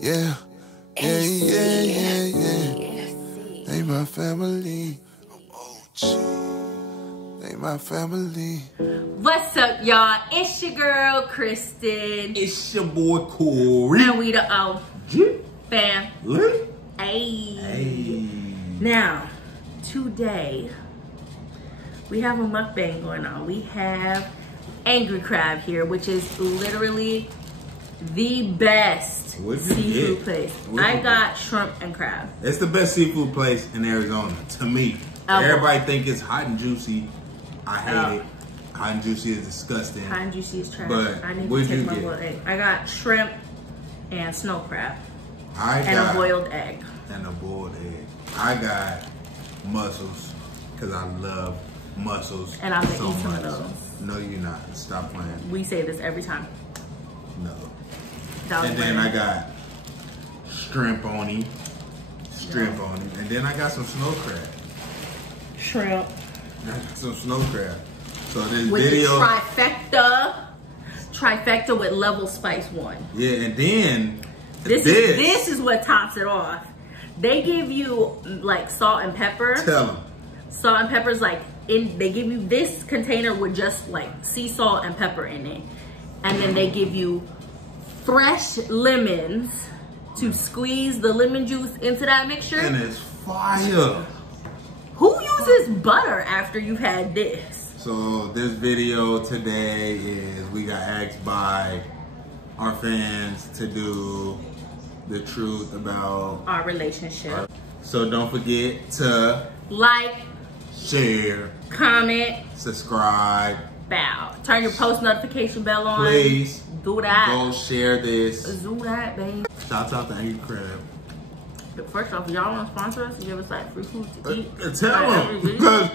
Yeah, yeah, yeah, yeah, yeah. They my family. They my family. What's up, y'all? It's your girl, Kristen. It's your boy, Corey. And we the O fam. Hey. Now, today, we have a mukbang going on. We have Angry Crab here, which is literally the best seafood place. I got shrimp and crab. It's the best seafood place in Arizona, to me. Everybody think it's hot and juicy. I hate it. Hot and juicy is disgusting. Hot and juicy is trash. But I need to take my boiled egg. I got shrimp and snow crab. And a boiled egg. And a boiled egg. I got mussels, because I love mussels. And I'm gonna eat some of those. No, you're not. Stop playing. We say this every time. No. And then I got shrimp on him. And then I got some snow crab. Shrimp. I got some snow crab. So this with video. The trifecta with level spice 1. Yeah, and then this is what tops it off. They give you like salt and pepper. Tell them. Salt and pepper's like they give you this container with just like sea salt and pepper in it. And then they give you fresh lemons to squeeze the lemon juice into that mixture. And it's fire. Who uses butter after you've had this? So this video today is we got asked by our fans to do the truth about our relationship. So don't forget to like, share, comment, subscribe, bow. Turn your post notification bell on. Please do that. Go share this. Do that, babe. Shout out to Angry Crab. First off, y'all want to sponsor us and give us like free food to eat? Tell them, because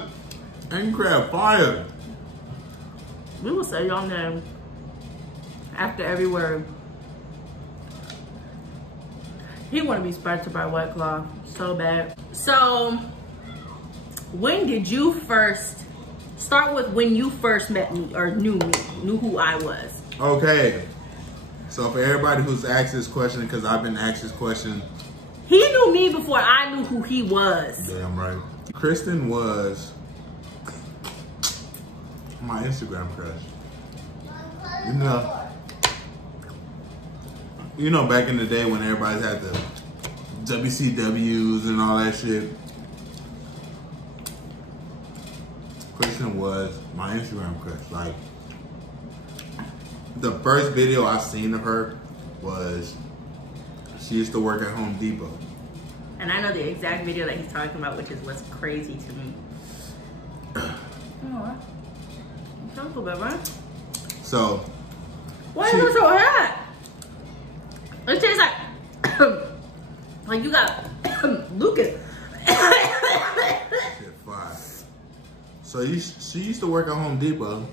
Angry Crab fire. We will say y'all name after every word. He want to be sponsored by White Claw so bad. So, when did you first start with when you first met me or knew me, knew who I was? Okay. So for everybody who's asked this question, because I've been asked this question. He knew me before I knew who he was. Damn right. Kristen was my Instagram crush. You know back in the day when everybody's had the WCWs and all that shit. Kristen was my Instagram crush. Like, the first video I seen of her was she used to work at Home Depot. And I know the exact video that he's talking about, which is what's crazy to me. Oh, you sound cool, baby. So, why is it so hot? It tastes like you got Lucas. Shit, fire. So she used to work at Home Depot,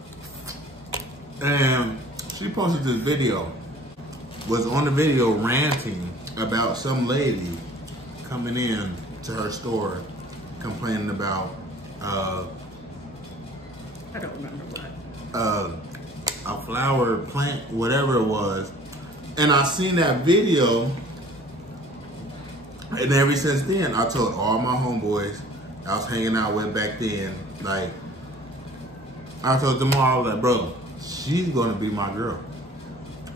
and she posted this video. Was on the video ranting about some lady coming in to her store complaining about I don't remember what. A flower plant, whatever it was. And I seen that video, and ever since then I told all my homeboys I was hanging out with back then, like, I told them all, I was like, bro, she's gonna be my girl.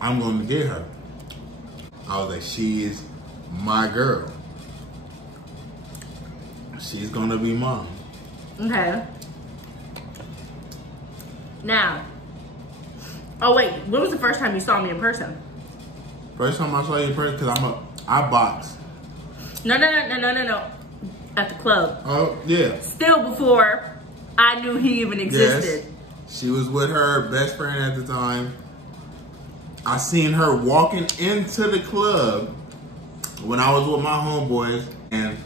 I'm gonna get her. I was like, she is my girl. She's gonna be mine. Okay. Now, oh wait, when was the first time you saw me in person? First time I saw you in person, because I box. No. At the club. Oh, yeah. Still before I knew he even existed. Yes. She was with her best friend at the time. I seen her walking into the club when I was with my homeboys, and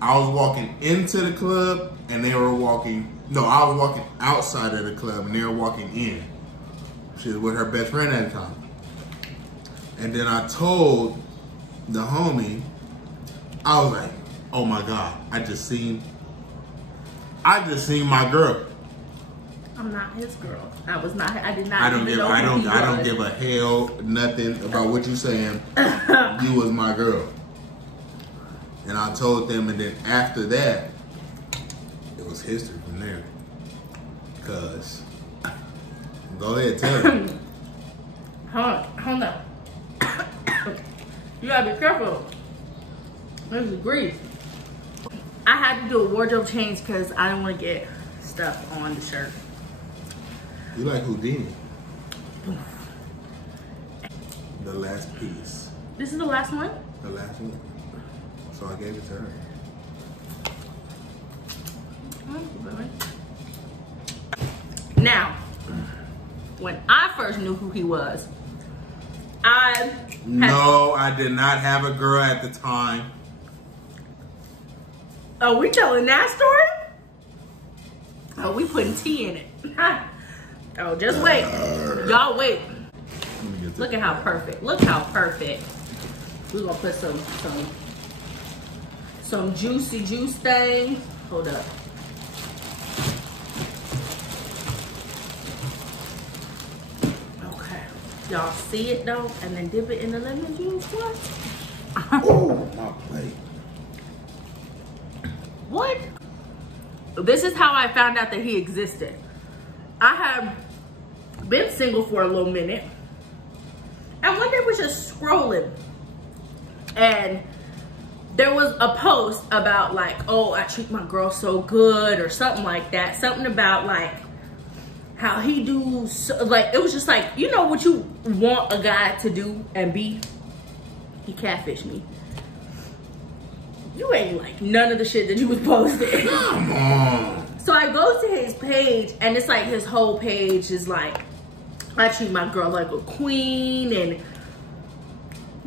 I was walking into the club and they were walking, no, I was walking outside of the club and they were walking in. She was with her best friend at the time. And then I told the homie, I was like, oh my God, I just seen my girl. I'm not his girl. I did not. I don't give a hell nothing about what you're saying. you was my girl. And I told them, and then after that, it was history from there. Cause, go ahead, tell me. Hold on. You gotta be careful. This is grease. I had to do a wardrobe change because I didn't want to get stuff on the shirt. You like Houdini. The last piece. This is the last one? The last one. So I gave it to her. Now, when I first knew who he was, No, I did not have a girl at the time. Oh, we telling that story? Oh, we putting tea in it. Oh, just wait. Y'all wait. Look at how perfect. Look how perfect. We're gonna put some juicy juice things. Hold up. Okay. Y'all see it though? And then dip it in the lemon juice. What? Oh, my plate. What? This is how I found out that he existed. I have been single for a little minute. And one day was just scrolling. And there was a post about like, oh, I treat my girl so good or something like that. Something about like how he do, so, like, it was just like, you know what you want a guy to do and be? He catfished me. You ain't like none of the shit that you was posting. Come on. So I go to his page and it's like his whole page is like, I treat my girl like a queen and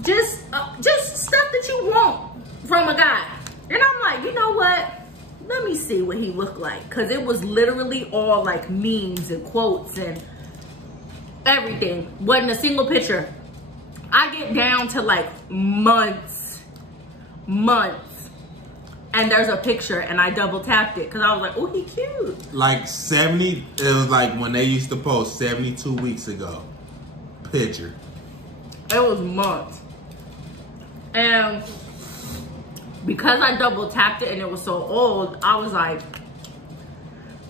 just stuff that you want from a guy. And I'm like, you know what? Let me see what he looked like. Cause it was literally all like memes and quotes and everything. Wasn't a single picture. I get down to like months. And there's a picture and I double tapped it because I was like, oh, he cute. Like 70, it was like when they used to post 72 weeks ago. Picture. It was months. And because I double tapped it and it was so old, I was like,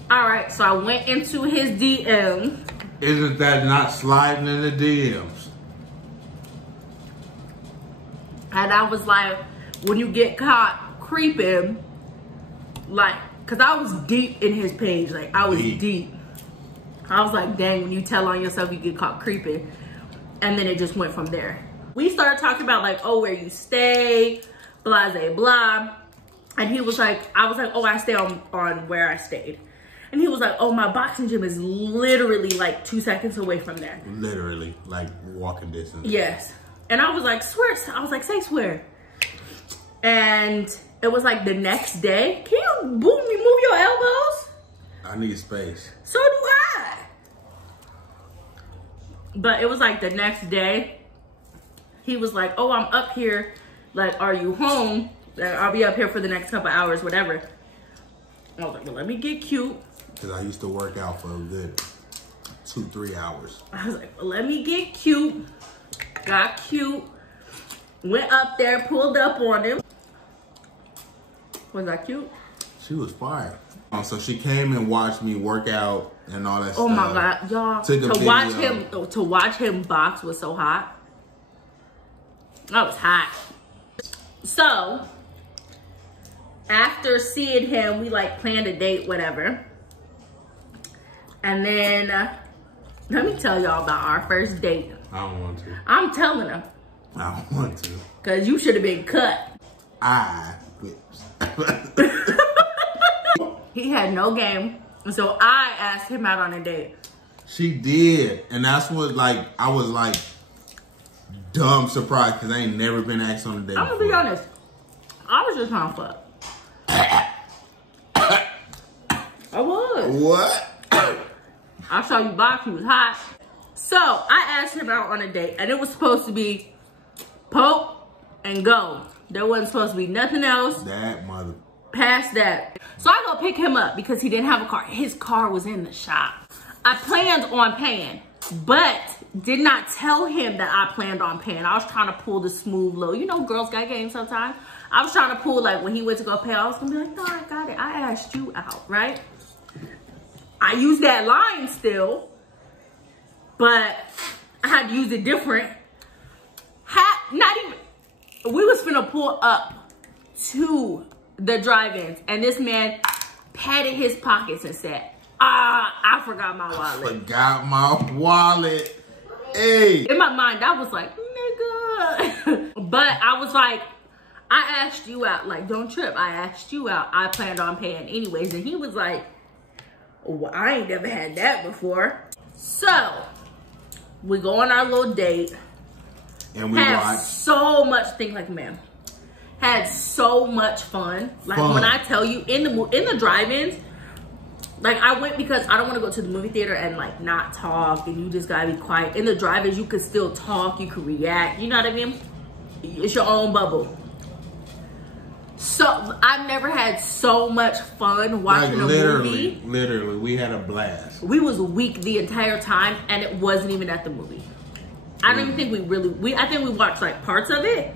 all right. So I went into his DM. Isn't that not sliding in the DMs? And I was like, when you get caught creeping, like, cause I was deep in his page, like I was deep. I was like, dang, when you tell on yourself, you get caught creeping. And then it just went from there. We started talking about like, oh, where you stay, blah, blah, blah. And he was like, I was like, oh, I stay on where I stayed. And he was like, oh, my boxing gym is literally like 2 seconds away from there. Literally, like walking distance. Yes. And I was like, swear. I was like, say swear. And it was like the next day. Can you move your elbows? I need space. So do I. But it was like the next day. He was like, oh, I'm up here. Like, are you home? I'll be up here for the next couple hours, whatever. I was like, well, let me get cute. Because I used to work out for a good 2-3 hours. I was like, well, let me get cute. Got cute. Went up there, pulled up on him. Was that cute? She was fire. So she came and watched me work out and all that stuff. Oh my God, y'all. To watch him box was so hot. That was hot. So, after seeing him, we like planned a date, whatever. And then, let me tell y'all about our first date. I don't want to. I'm telling him. I don't want to. Cause you should have been cut. He had no game. So I asked him out on a date. She did. And that's what like, I was like dumb surprised because I ain't never been asked on a date. I'm gonna be honest. I was just trying to fuck. I was. What? I saw you box, you was hot. So I asked him out on a date and it was supposed to be poke and go. There wasn't supposed to be nothing else. That mother. Past that. So I go pick him up because he didn't have a car. His car was in the shop. I planned on paying, but did not tell him that I planned on paying. I was trying to pull the smooth little, you know, girls got game sometimes. I was trying to pull, like, when he went to go pay, I was gonna be like, no, I got it. I asked you out, right? I used that line still, but I had to use it different. We was finna pull up to the drive-ins, and this man patted his pockets and said, I forgot my wallet. Forgot my wallet. Hey. In my mind, I was like, nigga. But I was like, I asked you out. Like, don't trip. I asked you out. I planned on paying anyways. And he was like, well, I ain't never had that before. So, we go on our little date. And we watch. So much, think like a man. Had so much fun. Like, when I tell you, in the drive-ins, like, I went because I don't want to go to the movie theater and, like, not talk, and you just gotta be quiet. In the drive-ins, you could still talk, you could react, you know what I mean? It's your own bubble. So, I've never had so much fun watching a movie. Literally, we had a blast. We was weak the entire time, and it wasn't even at the movie. I don't even think I think we watched, like, parts of it,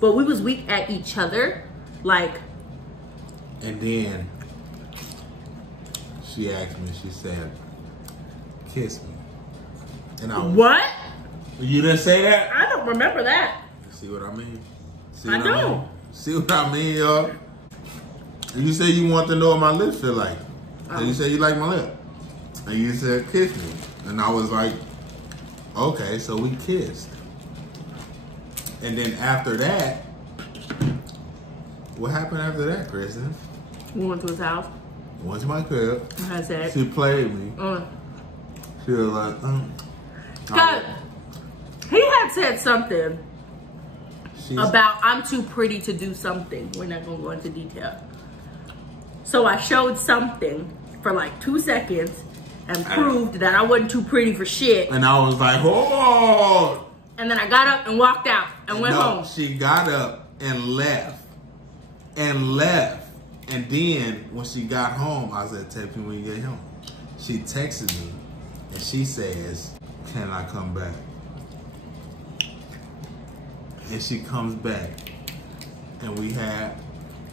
but we was weak at each other, like. And then she asked me, she said, kiss me. And I was, what? You didn't say that? I don't remember that. See what I mean? I don't. See what I mean, y'all? You said you want to know what my lips feel like. And you said you like my lip. And you said kiss me. And I was like, okay, so we kissed. And then after that, what happened after that, Kristen? We went to his house. Went to my crib. I said. She played me. She was like, God, he had said something about I'm too pretty to do something. We're not gonna go into detail. So I showed something for like 2 seconds and proved that I wasn't too pretty for shit. And I was like, oh! And then I got up and walked out and went home. She got up and left. And then when she got home, I said, text me when you get home. She texted me and she says, can I come back? And she comes back. And we had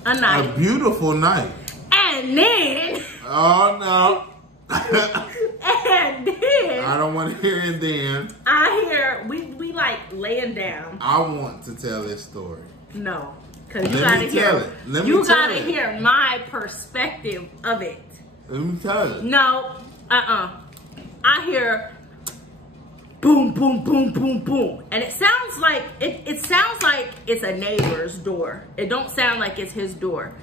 a beautiful night. And then. Oh no. And then. I don't want to hear it then. I hear, we like laying down. I want to tell this story. No. Because you gotta hear it. You gotta hear my perspective of it. Let me tell it. No. I hear boom, boom, boom, boom, boom. And it sounds like it sounds like it's a neighbor's door. It don't sound like it's his door.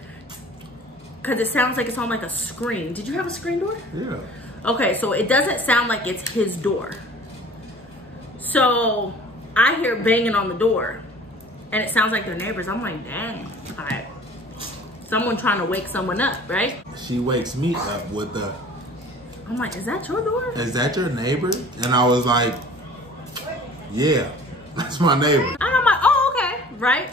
Cause it sounds like it's on like a screen. Did you have a screen door? Yeah. Okay, so it doesn't sound like it's his door. So I hear banging on the door. And it sounds like their neighbors. I'm like, dang. All right. Someone trying to wake someone up, right? She wakes me up with the. I'm like, is that your door? Is that your neighbor? And I was like, yeah, that's my neighbor. And I'm like, oh, okay, right?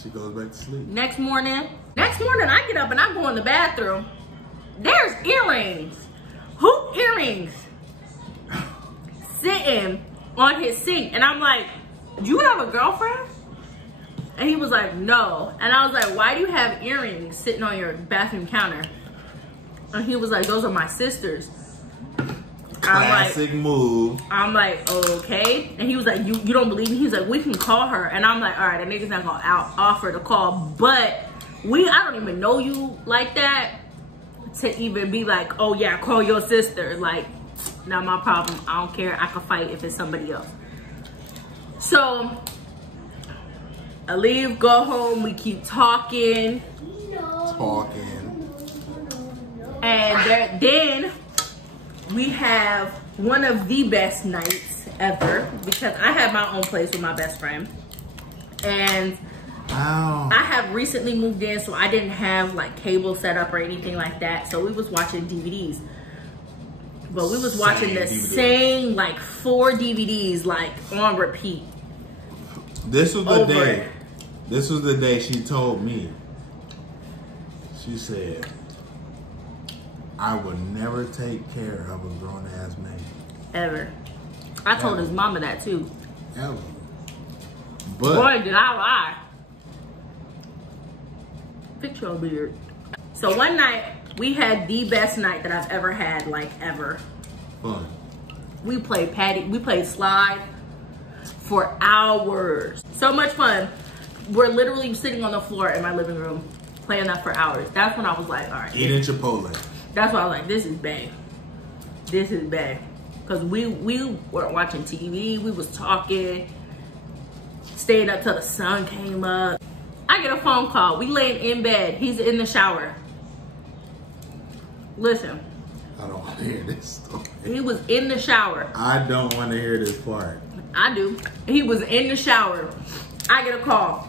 She goes back to sleep. Next morning, I get up and I go in the bathroom. There's earrings. Hoop earrings. Sitting on his sink. And I'm like, do you have a girlfriend? And he was like, no. And I was like, why do you have earrings sitting on your bathroom counter? And he was like, those are my sister's. Classic move. I'm like, okay. And he was like, you don't believe me? He's like, we can call her. And I'm like, all right, that nigga's not gonna offer to call. But I don't even know you like that to even be like, oh yeah, call your sister. Like, not my problem. I don't care. I can fight if it's somebody else. So I leave, go home, we keep talking. And then we have one of the best nights ever because I had my own place with my best friend. And I have recently moved in, so I didn't have like cable set up or anything like that. So we was watching DVDs. But we was watching the same like 4 DVDs like on repeat. This was the day. This was the day she told me. She said, I would never take care of a grown-ass man. Ever. I told his mama that too. Ever. But boy, did I lie. Fix your beard. So one night, we had the best night that I've ever had, like ever. fun. We played slide for hours. So much fun. We're literally sitting on the floor in my living room playing that for hours. That's when I was like, all right. Eating Chipotle. That's why I was like, this is bang. This is bang. Because we were watching TV, we was talking, stayed up till the sun came up. I get a phone call. We laid in bed. He's in the shower. Listen. I don't want to hear this story. He was in the shower. I don't want to hear this part. I do. He was in the shower. I get a call.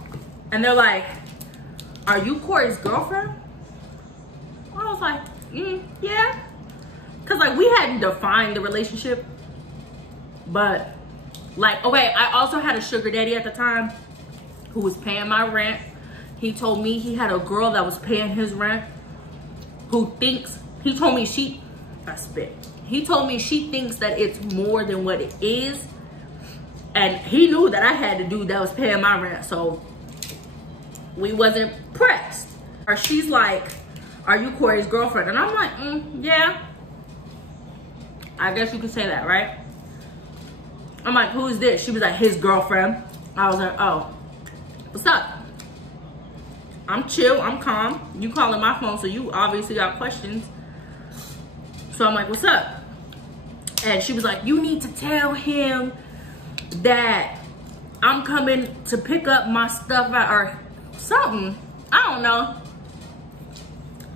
And they're like, are you Corey's girlfriend? I was like, yeah. Because, like, we hadn't defined the relationship. But, like, okay, I also had a sugar daddy at the time who was paying my rent. He told me he had a girl that was paying his rent who thinks, he told me she thinks that it's more than what it is. And he knew that I had a dude that was paying my rent, so we wasn't pressed. Or she's like, are you Corey's girlfriend? And I'm like, yeah. I guess you could say that, right? I'm like, who is this? She was like, his girlfriend. I was like, oh, what's up? I'm chill, I'm calm. You calling my phone, so you obviously got questions. So I'm like, what's up? And she was like, you need to tell him that I'm coming to pick up my stuff or something. I don't know.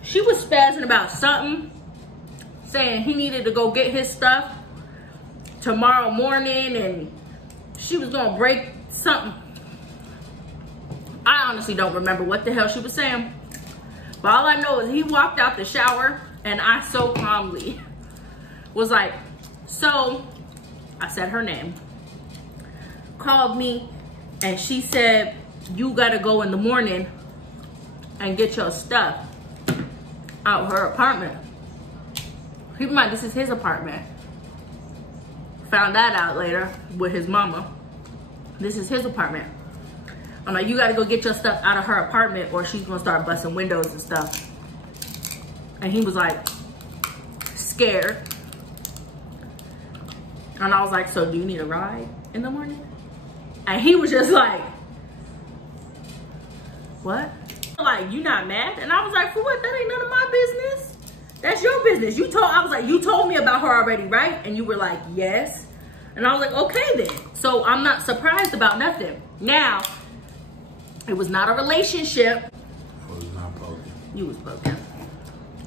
She was spazzing about something, saying he needed to go get his stuff tomorrow morning and she was gonna break something. I honestly don't remember what the hell she was saying. But all I know is he walked out the shower and I so calmly was like, so I said her name, called me and she said, you gotta go in the morning and get your stuff out her apartment. Keep in mind, this is his apartment. Found that out later with his mama. This is his apartment. I'm like, you gotta go get your stuff out of her apartment or she's gonna start busting windows and stuff. And he was like, scared. And I was like, so do you need a ride in the morning? And he was just like, what? Like, you not mad? And I was like, for what? That ain't none of my business. That's your business. I was like, you told me about her already, right? And you were like, yes. And I was like, okay then. So I'm not surprised about nothing. Now, it was not a relationship. I was not poking. You was poking.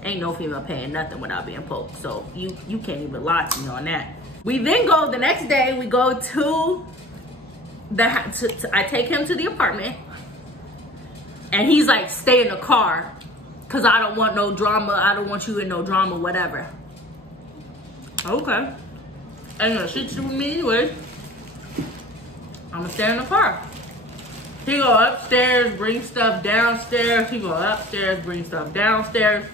Ain't no female paying nothing without being poked. So you can't even lie to me on that. We then go the next day, we go to I take him to the apartment. And he's like, stay in the car. Cause I don't want no drama. I don't want you in no drama, whatever. Okay. And no shit with me anyway. I'ma stay in the car. He go upstairs, bring stuff downstairs. He go upstairs, bring stuff downstairs.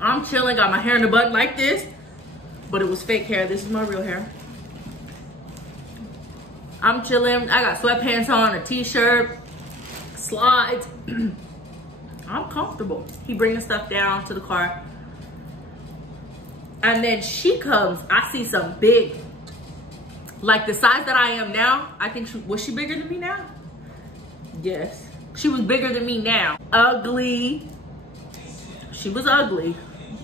I'm chilling, got my hair in the bun like this. But it was fake hair. This is my real hair. I'm chilling. I got sweatpants on, a t-shirt, slides. I'm comfortable. He bringing stuff down to the car. And then she comes. I see some big, like the size that I am now. I think was she bigger than me now? Yes. She was bigger than me now. Ugly. She was ugly.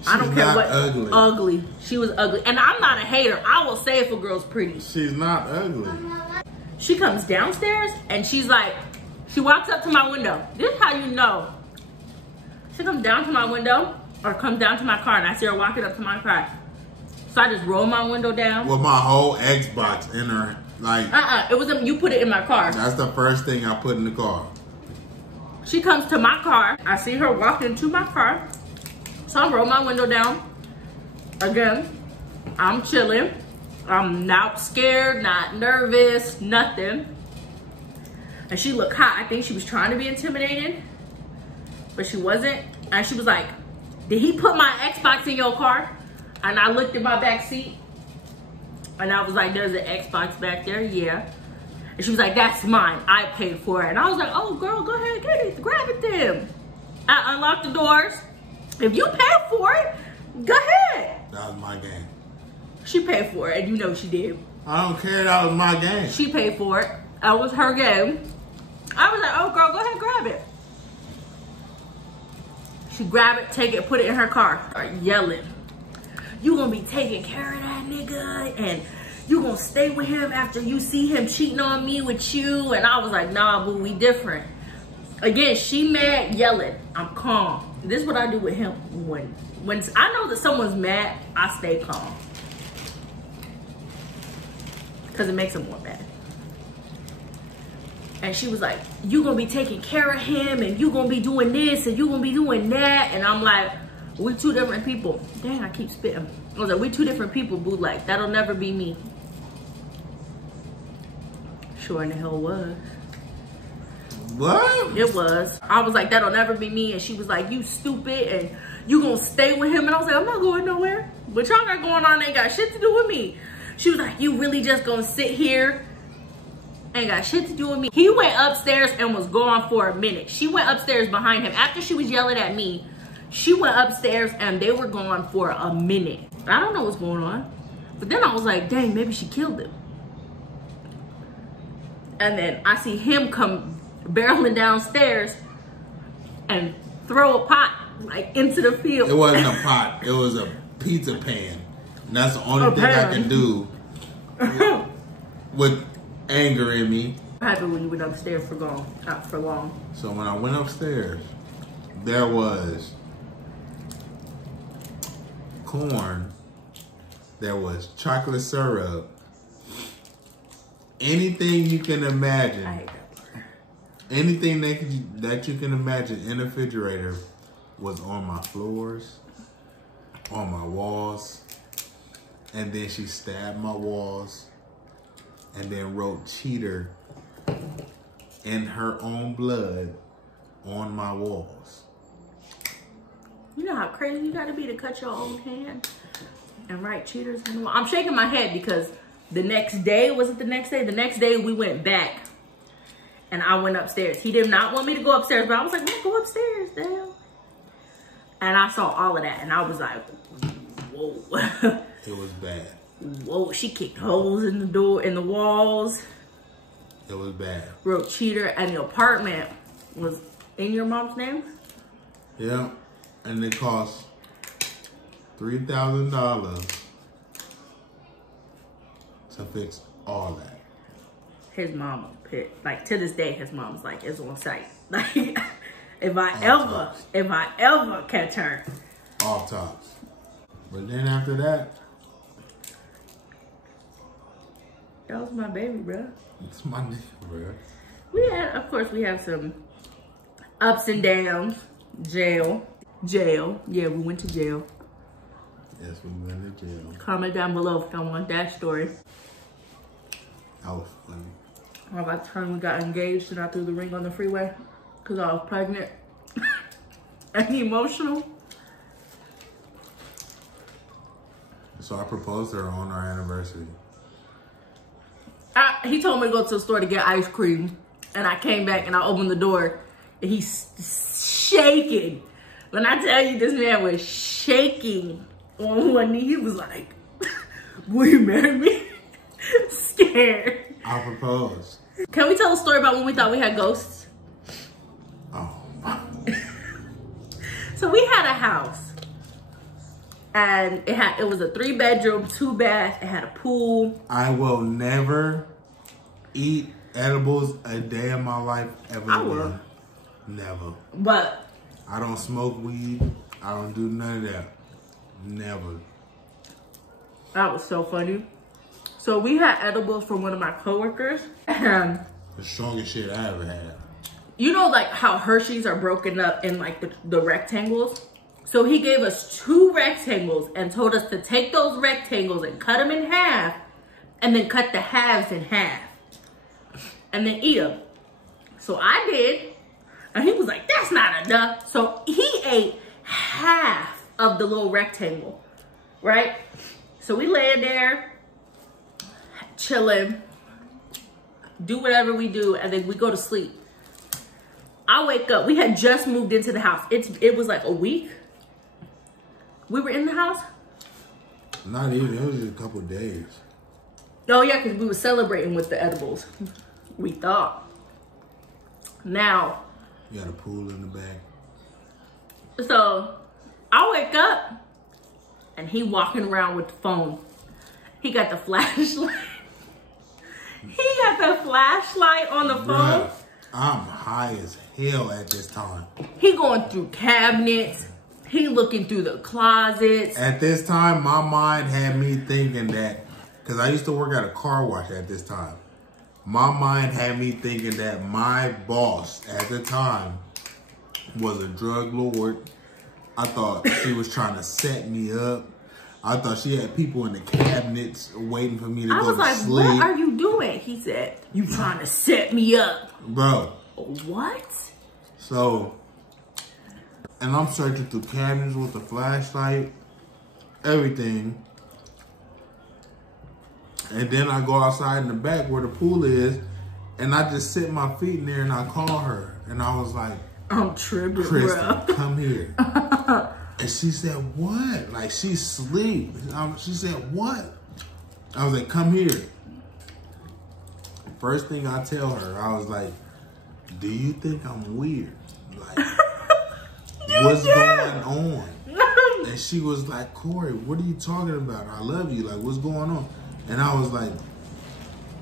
I don't care what. Ugly. Ugly. She was ugly. And I'm not a hater. I will say if a girl's pretty. She's not ugly. She comes downstairs and she's like, she walks up to my window. This is how you know. She comes down to my window or comes down to my car and I see her walking up to my car. So I just roll my window down. With my whole Xbox in her, like. It was, you put it in my car. That's the first thing I put in the car. She comes to my car. I see her walk into my car. So I roll my window down. Again, I'm chilling. I'm not scared, not nervous, nothing. And she looked hot. I think she was trying to be intimidating, but she wasn't. And she was like, did he put my Xbox in your car? And I looked at my back seat And I was like, there's an Xbox back there, yeah. And she was like, that's mine, I paid for it. And I was like, oh girl, go ahead, get it, grab it then. I unlocked the doors. If you paid for it, go ahead. That was my game. She paid for it, and you know she did. I don't care, that was my game. She paid for it. That was her game. I was like, oh girl, go ahead, grab it. She grabbed it, take it, put it in her car. Start yelling. You gonna be taking care of that nigga, and you gonna stay with him after you see him cheating on me with you. And I was like, nah, boo, we different. Again, she mad, yelling. I'm calm. This is what I do with him. When I know that someone's mad, I stay calm. Because it makes him more mad. And she was like, you gonna be taking care of him, and you gonna be doing this, and you gonna be doing that. And I'm like, we two different people. Dang, I keep spitting. I was like, we two different people, boo. Like, that'll never be me. Sure in the hell was. What? It was. I was like, that'll never be me. And she was like, you stupid, and you gonna stay with him. And I was like, I'm not going nowhere. What y'all got going on ain't got shit to do with me. She was like, you really just gonna sit here? Ain't got shit to do with me. He went upstairs and was gone for a minute. She went upstairs behind him. After she was yelling at me, she went upstairs and they were gone for a minute. I don't know what's going on. But then I was like, dang, maybe she killed him. And then I see him come barreling downstairs and throw a pot like into the field. It wasn't a pot, it was a pizza pan. And that's the only thing I can do with anger in me. What happened when you went upstairs for long? So when I went upstairs, there was corn, there was chocolate syrup, anything you can imagine. I hate that part. Anything that you can imagine in the refrigerator was on my floors, on my walls, and then she stabbed my walls and then wrote cheater in her own blood on my walls. You know how crazy you gotta be to cut your own hand and write cheaters on the wall? I'm shaking my head because the next day, was it the next day? The next day we went back and I went upstairs. He did not want me to go upstairs, but I was like, no, go upstairs, damn. And I saw all of that and I was like, whoa. It was bad. Whoa, she kicked holes in the door, in the walls. It was bad. Wrote cheater, and the apartment was in your mom's name? Yeah, and it cost $3,000 to fix all that. His mom was pissed. Like, to this day, his mom's like, it's on site. Like, if I ever catch her. Off tops. But then after that, that was my baby, bro. it's my nigga, bro. We had, of course, we have some ups and downs. Jail. Yeah, we went to jail. Yes, we went to jail. Comment down below if y'all want that story. That was funny. About the time we got engaged and I threw the ring on the freeway because I was pregnant and emotional. So I proposed to her on our anniversary. He told me to go to the store to get ice cream, and I came back and I opened the door and he's shaking. When I tell you this man was shaking on one knee, he was like, will you marry me? Scared. I proposed. Can we tell a story about when we thought we had ghosts? Oh my. So we had a house and it was a 3-bedroom, 2-bath, it had a pool. I will never eat edibles a day in my life ever I again. will. Never. But I don't smoke weed. I don't do none of that. Never. that was so funny. So we had edibles from one of my coworkers. And The strongest shit I ever had. you know like how Hershey's are broken up in like the rectangles? So he gave us 2 rectangles and told us to take those rectangles and cut them in half and then cut the halves in half and then eat them. So I did, and he was like, that's not enough. So he ate half of the little rectangle, right? So we lay there chilling, do whatever we do, and then we go to sleep. I wake up. We had just moved into the house. It was like a week. We were in the house. Not even. It was just a couple of days. Oh yeah, because we were celebrating with the edibles. We thought. Now. You got a pool in the back. So I wake up and he walking around with the phone. He got the flashlight. He got the flashlight on the phone. Bruh, I'm high as hell at this time. He going through cabinets. He looking through the closets. At this time, my mind had me thinking that, because I used to work at a car wash at this time. My mind had me thinking that my boss at the time was a drug lord. I thought she was trying to set me up. I thought she had people in the cabinets waiting for me to go to sleep. I was like, what are you doing? He said, you trying to set me up. Bro. What? So, and I'm searching through cabinets with the flashlight, everything. And then I go outside in the back where the pool is, and I just sit my feet in there and I call her. And I was like, I'm tripping, Kristen, bro. come here. And she said, what? Like, she sleep. She said, what? I was like, come here. First thing I tell her, I was like, do you think I'm weird? Like, what's going on? And she was like, Corey, what are you talking about? I love you. Like, what's going on? And I was like,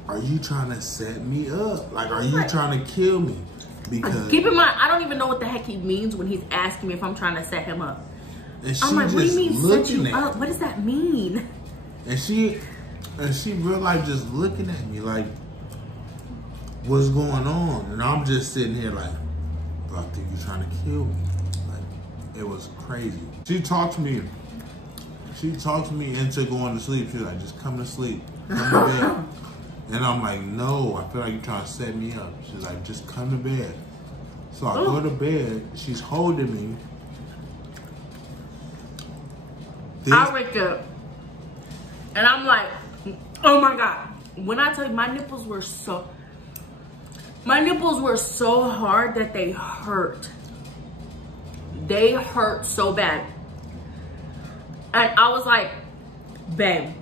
are you trying to set me up? Like, are you trying to kill me? Because keep in mind, I don't even know what the heck he means when he's asking me if I'm trying to set him up. And she I'm like, what do you mean set you at up? What does that mean? And she real life just looking at me like, what's going on? And I'm just sitting here like, I think you're trying to kill me. Like, it was crazy. She talked me into going to sleep. She was like, just come to sleep. Come to bed. And I'm like, no, I feel like you're trying to set me up. She's like, just come to bed. So I go to bed. She's holding me. I wake up. And I'm like, oh my God. When I tell you, my nipples were so hard that they hurt. They hurt so bad. And I was like, babe,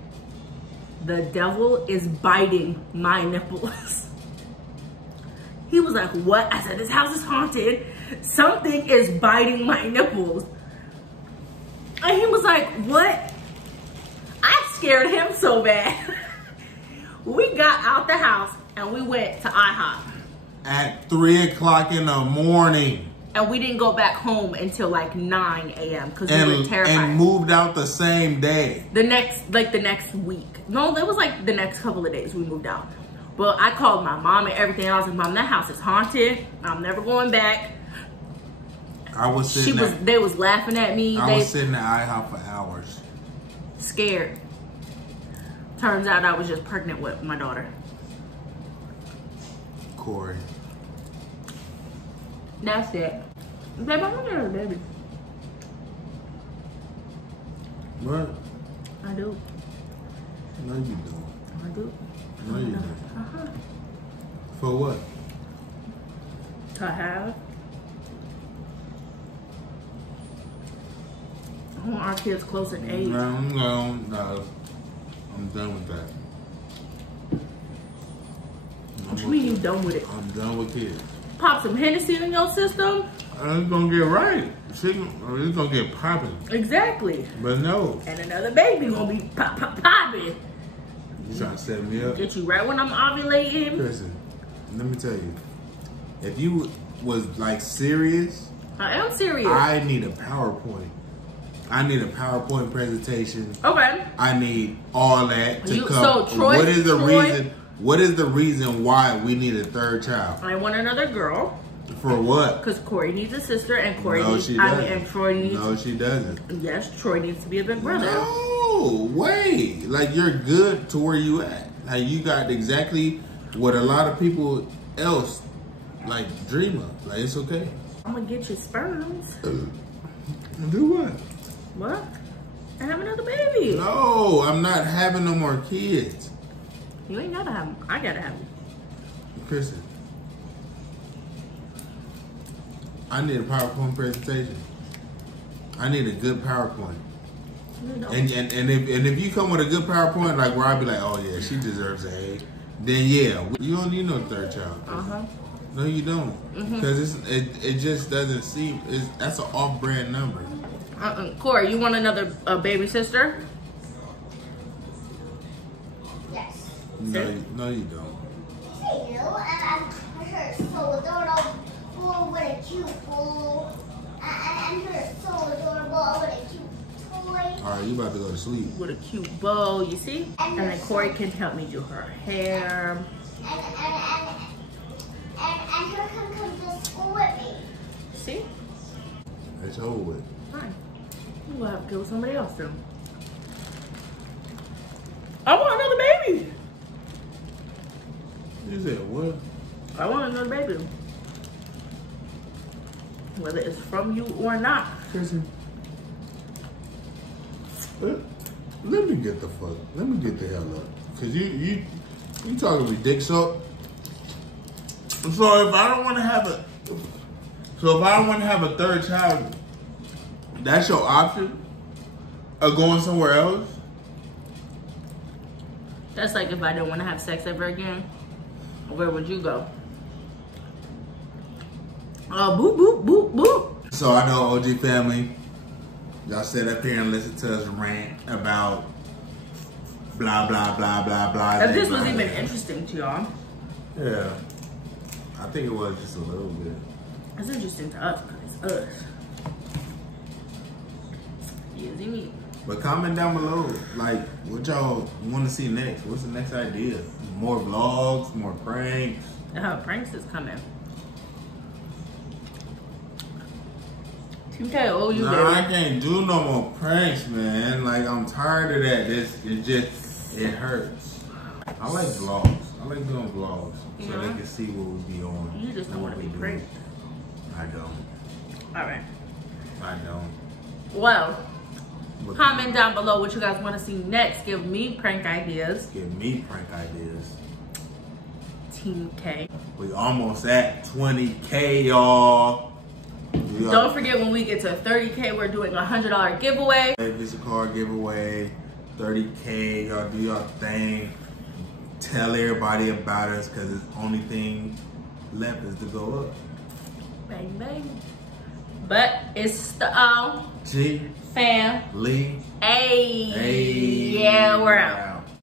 the devil is biting my nipples. He was like, what? I said, this house is haunted. Something is biting my nipples. And he was like, what? I scared him so bad. We got out the house and we went to IHOP. At 3 o'clock in the morning. And we didn't go back home until like 9 a.m. because we were terrified. And moved out the same day. The next week. No, it was like the next couple of days we moved out. But I called my mom and everything. I was like, Mom, that house is haunted. I'm never going back. I was sitting they was laughing at me. I was sitting at IHOP for hours. Scared. Turns out I was just pregnant with my daughter. Corey. That's it. Babe, I'm gonna have a baby. What? I do. No, you don't. I do. No, you don't. Uh-huh. For what? To have. I want our kids close in age. No. I'm done with that. What you mean you done with it? I'm done with kids. Pop some Hennessy in your system? It's gonna get right. It's gonna get popping. Exactly. But no. And another baby gonna be popping. You trying to set me up? Get you right when I'm ovulating. Listen, let me tell you. If you was like serious, I am serious. I need a PowerPoint. I need a PowerPoint presentation. Okay. I need all that to come. So Troy, What is the reason why we need a third child? I want another girl. For what? Because Corey needs a sister and Corey needs, and Troy needs. No, she doesn't. Yes, Troy needs to be a big brother. No, wait. Like, you're good to where you at. Like, you got exactly what a lot of people else like dream of. Like, it's okay. I'm gonna get you sperms. Do what? What? And have another baby. No, I'm not having no more kids. You ain't gotta have them. I gotta have them. Kristen, I need a PowerPoint presentation. I need a good PowerPoint. And if you come with a good PowerPoint, like where I'd be like, oh yeah, she deserves an A, then yeah, you don't need no third child. No, you don't, because it just doesn't seem that's an off-brand number. Corey, you want another baby sister? Yes. No, you don't. You know, and her so adorable with a cute bowl, and her so adorable with a cute toy. All right, you about to go to sleep. With a cute bow, you see? And then Corey can help me do her hair. And her can come to school with me. See? It's over with. Fine. We'll have to go with somebody else then. I want another baby. You said what? I want another baby. Whether it's from you or not. Kristen, let me get the hell up. Cause you talking me dick suck. So if I don't want to have a third child, that's your option of going somewhere else? That's like if I don't want to have sex ever again, where would you go? Boop, boop, boop, boop. So I know OG family, y'all sit up here and listen to us rant about blah, blah, blah, blah, blah. If this was even interesting to y'all. Yeah. I think it was just a little bit. It's interesting to us because it's us. Easy me. But comment down below, like, what y'all want to see next? What's the next idea? More vlogs, more pranks? Pranks is coming. 2K, oh, you Nah, I can't do no more pranks, man. Like, I'm tired of that. It hurts. I like vlogs. I like doing vlogs so they can see what we be on. You just don't want to be pranked. I don't. All right. I don't. Well, comment down below what you guys want to see next. Give me prank ideas. Give me prank ideas. Team K. We almost at 20K, y'all. Don't forget when we get to 30K, we're doing a $100 giveaway. Visa card giveaway, 30K. Y'all do your thing. Tell everybody about us because the only thing left is to go up. Bang, bang. But it's the G. Fam. Lee. Hey. Yeah, we're out.